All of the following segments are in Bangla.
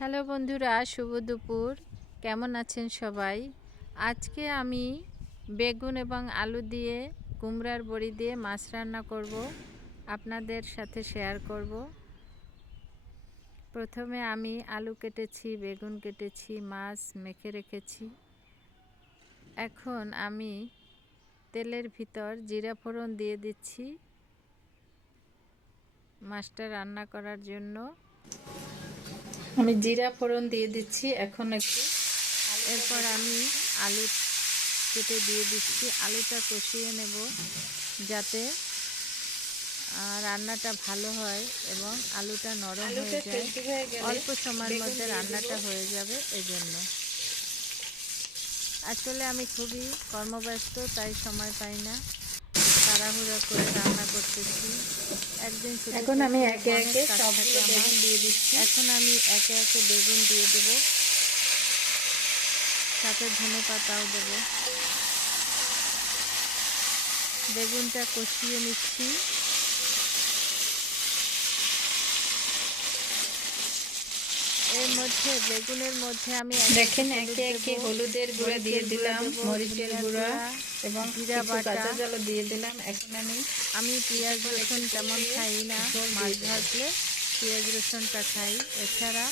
হ্যালো বন্ধুরা, শুভ দুপুর। কেমন আছেন সবাই? আজকে আমি বেগুন এবং আলু দিয়ে কুমড়ার বড়ি দিয়ে মাছ রান্না করব, আপনাদের সাথে শেয়ার করব। প্রথমে আমি আলু কেটেছি, বেগুন কেটেছি, মাছ মেখে রেখেছি। এখন আমি তেলের ভিতর জিরা ফোড়ন দিয়ে দিচ্ছি মাছটা রান্না করার জন্য। আমি জিরা ফোড়ন দিয়ে দিচ্ছি এখন একটু। এরপর আমি আলু কেটে দিয়ে দিচ্ছি। আলুটা কষিয়ে নেব যাতে রান্নাটা ভালো হয় এবং আলুটা নরম হয়ে যায়। অল্প সময়ের মধ্যে রান্নাটা হয়ে যাবে, এজন্য। আসলে আমি খুবই কর্মব্যস্ত, তাই সময় পাই না, তাড়াহুড়া করে রান্না করতেছি। একদিন এখন আমি একে একে সবগুলো বেগুন দিয়ে দিচ্ছি। এখন আমি একে একে বেগুন দিয়ে দেবো, সাথে ধনে পাতাও দেবো। বেগুনটা কষিয়ে নিচ্ছি। এর মধ্যে বেগুনের মধ্যে আমি দেখেন একে একে হলুদের গুঁড়া দিয়ে দিলাম, মরিচের গুঁড়া এবং জিরা বাটা, কাঁচা জ্বালা দিয়ে দিলাম। এখন আমি পেঁয়াজ রসুন তেমন খাই না, মাছ ভাজলে পেঁয়াজ রসুনটা খাই। এছাড়া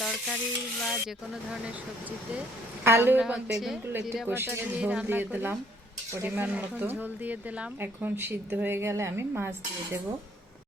তরকারি বা যে কোনো ধরনের সবজিতে আলু এবং বেগুনগুলো একটু কষিয়ে ঝোল দিয়ে দিলাম পরিমাণ মতো। ঝোল দিয়ে দিলাম। এখন সিদ্ধ হয়ে গেলে আমি মাছ দিয়ে দেব।